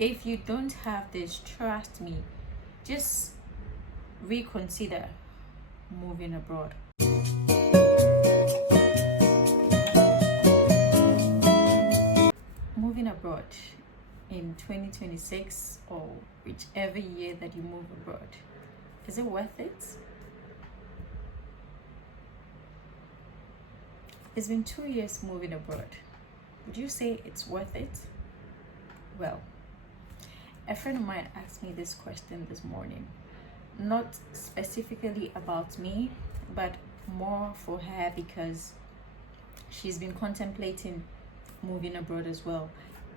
If you don't have this, trust me, just reconsider moving abroad. Moving abroad in 2026 or whichever year that you move abroad, is it worth it? It's been 2 years moving abroad. Would you say it's worth it? Well, a friend of mine asked me this question this morning, not specifically about me, but more for her because she's been contemplating moving abroad as well,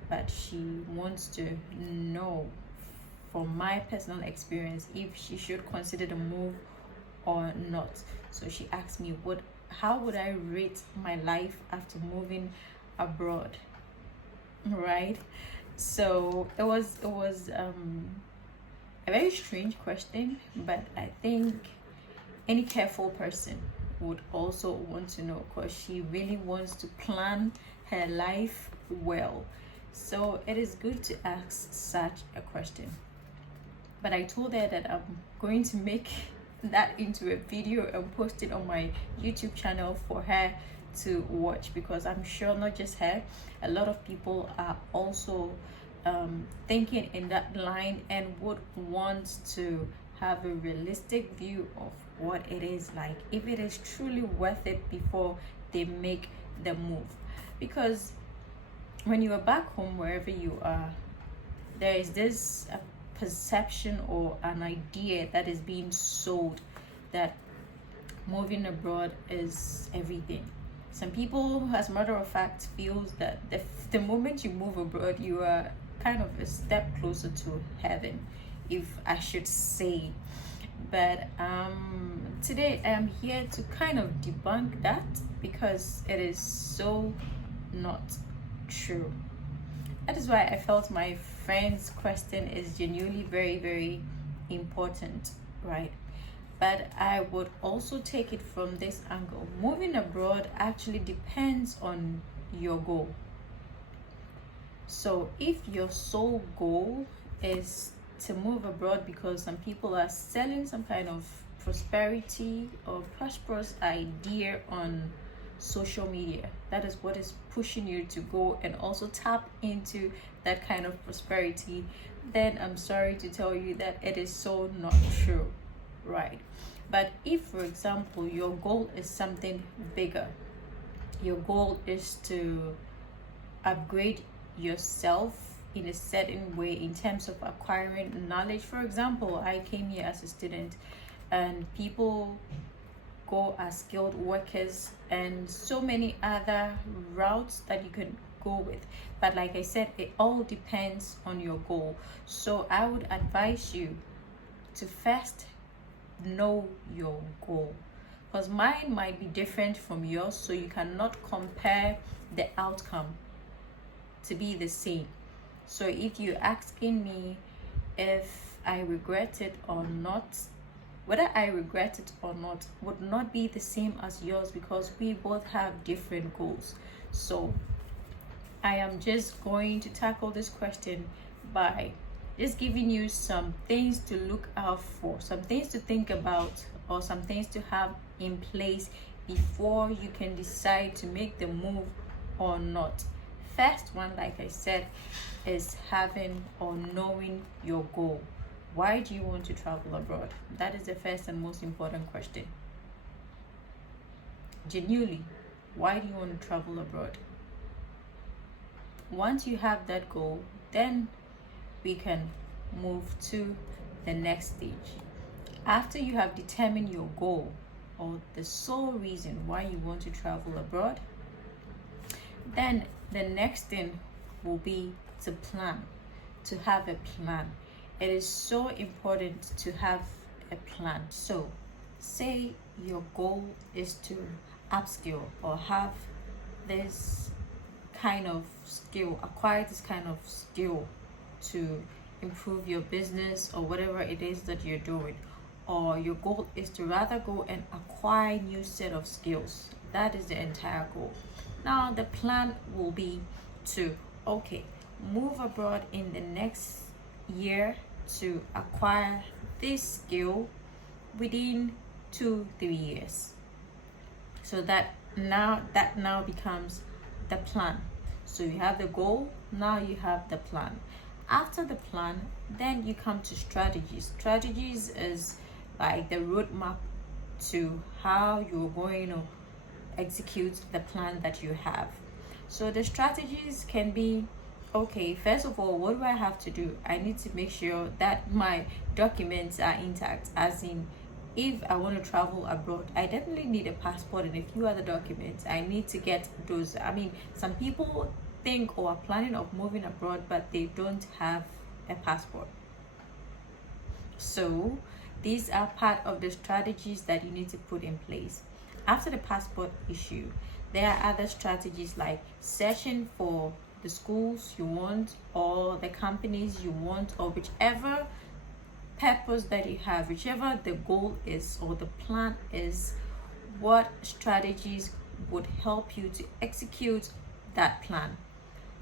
but she wants to know from my personal experience if she should consider the move or not. So she asked me, how would I rate my life after moving abroad, right? So it was a very strange question, but I think any careful person would also want to know, because she really wants to plan her life well. So it is good to ask such a question. But I told her that I'm going to make that into a video and post it on my YouTube channel for her to watch, because I'm sure not just her, a lot of people are also thinking in that line and would want to have a realistic view of what it is like, if it is truly worth it before they make the move. Because when you are back home, wherever you are, there is this perception or an idea that is being sold that moving abroad is everything. Some people, as a matter of fact, feels that the moment you move abroad, you are kind of a step closer to heaven, if I should say. But today I'm here to kind of debunk that, because it is so not true. That is why I felt my friend's question is genuinely very, very important, right? But I would also take it from this angle. Moving abroad actually depends on your goal. So if your sole goal is to move abroad because some people are selling some kind of prosperity or prosperous idea on social media, that is what is pushing you to go and also tap into that kind of prosperity, then I'm sorry to tell you that it is so not true, right? But if, for example, your goal is something bigger, your goal is to upgrade yourself in a certain way in terms of acquiring knowledge. For example, I came here as a student, and people go as skilled workers and so many other routes that you can go with. But like I said, it all depends on your goal. So I would advise you to first know your goal, because mine might be different from yours, so you cannot compare the outcome to be the same. So if you're asking me if I regret it or not, whether I regret it or not would not be the same as yours, because we both have different goals. So I am just going to tackle this question by just giving you some things to look out for, some things to think about, or some things to have in place before you can decide to make the move or not. First one, like I said, is having or knowing your goal. Why do you want to travel abroad? That is the first and most important question. Genuinely, why do you want to travel abroad? Once you have that goal, then we can move to the next stage. After you have determined your goal or the sole reason why you want to travel abroad, then the next thing will be to plan, to have a plan. It is so important to have a plan. So say your goal is to upskill or have this kind of skill, acquire this kind of skill to improve your business or whatever it is that you're doing, or your goal is to rather go and acquire new set of skills. That is the entire goal. Now the plan will be to, okay, move abroad in the next year to acquire this skill within 2-3 years. So that now becomes the plan. So you have the goal, now you have the plan. After the plan, then you come to strategies. Strategies is like the roadmap to how you're going to execute the plan that you have. So the strategies can be, okay, first of all, what do I have to do? I need to make sure that my documents are intact, as in, if I want to travel abroad, I definitely need a passport and a few other documents. I need to get those. I mean, some people think or are planning of moving abroad, but they don't have a passport. So these are part of the strategies that you need to put in place. After the passport issue, there are other strategies like searching for the schools you want, or the companies you want, or whichever purpose that you have, whichever the goal is or the plan is, what strategies would help you to execute that plan.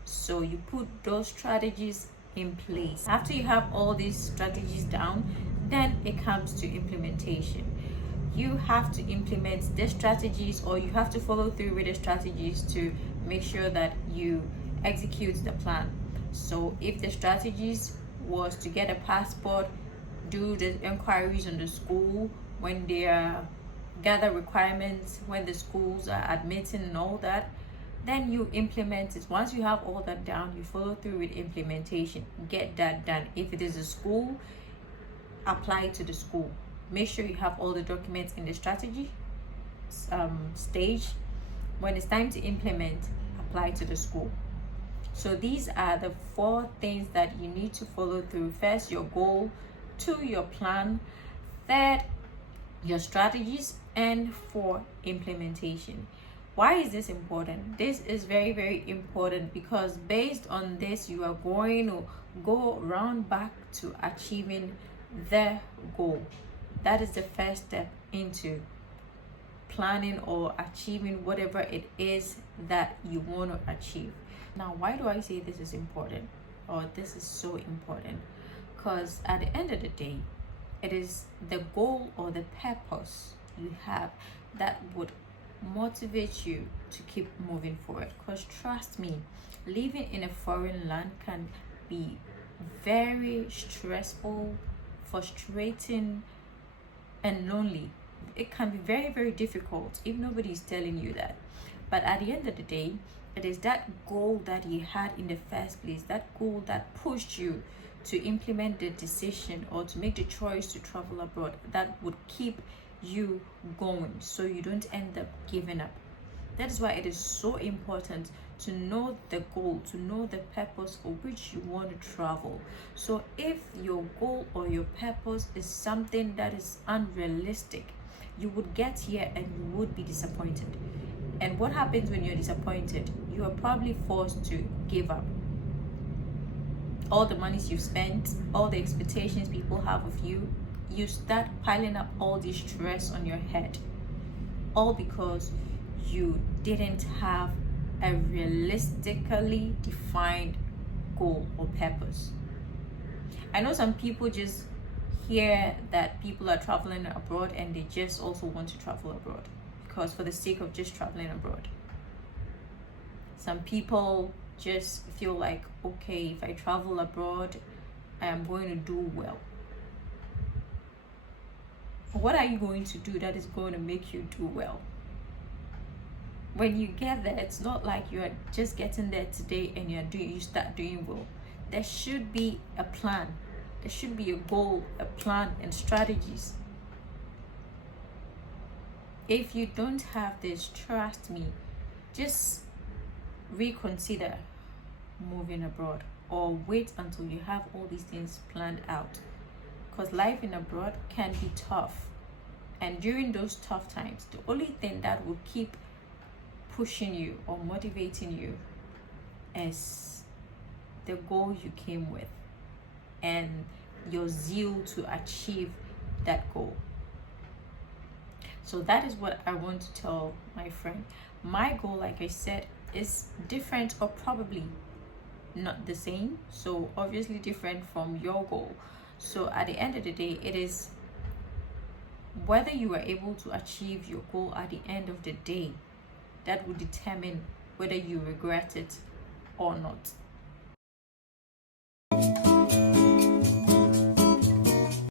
So you put those strategies in place. After you have all these strategies down, then it comes to implementation. You have to implement the strategies, or you have to follow through with the strategies to make sure that you execute the plan. So if the strategies was to get a passport, do the inquiries on the school when they are gather requirements, when the schools are admitting and all that, then you implement it. Once you have all that down, you follow through with implementation. Get that done. If it is a school, apply to the school. Make sure you have all the documents in the strategy stage. When it's time to implement, apply to the school. So these are the 4 things that you need to follow through. First, your goal. 2, your plan. 3rd, your strategies. And 4, implementation. Why is this important? This is very, very important because based on this, you are going to go round back to achieving the goal. That is the first step into planning or achieving whatever it is that you want to achieve. Now, why do I say this is important, or this is so important? Because at the end of the day, it is the goal or the purpose you have that would motivate you to keep moving forward. Because trust me, living in a foreign land can be very stressful, frustrating, and lonely. It can be very, very difficult if nobody is telling you that. But at the end of the day, it is that goal that you had in the first place, that goal that pushed you to implement the decision or to make the choice to travel abroad, that would keep you going, so you don't end up giving up. That is why it is so important to know the goal, to know the purpose for which you want to travel. So if your goal or your purpose is something that is unrealistic, you would get here and you would be disappointed. And what happens when you're disappointed? You are probably forced to give up. All the monies you've spent, all the expectations people have of you, you start piling up all this stress on your head, all because you didn't have a realistically defined goal or purpose. I know some people just hear that people are traveling abroad and they just also want to travel abroad because for the sake of just traveling abroad. Some people just feel like, okay, if I travel abroad, I am going to do well. What are you going to do that is going to make you do well? When you get there, it's not like you are just getting there today and you start doing well. There should be a plan. There should be a goal, a plan, and strategies. If you don't have this, trust me, just reconsider moving abroad or wait until you have all these things planned out. Because life in abroad can be tough. And during those tough times, the only thing that will keep pushing you or motivating you is the goal you came with and your zeal to achieve that goal. So that is what I want to tell my friend. My goal, like I said, is different, or probably not the same, so obviously different from your goal. So at the end of the day, it is whether you are able to achieve your goal at the end of the day that will determine whether you regret it or not.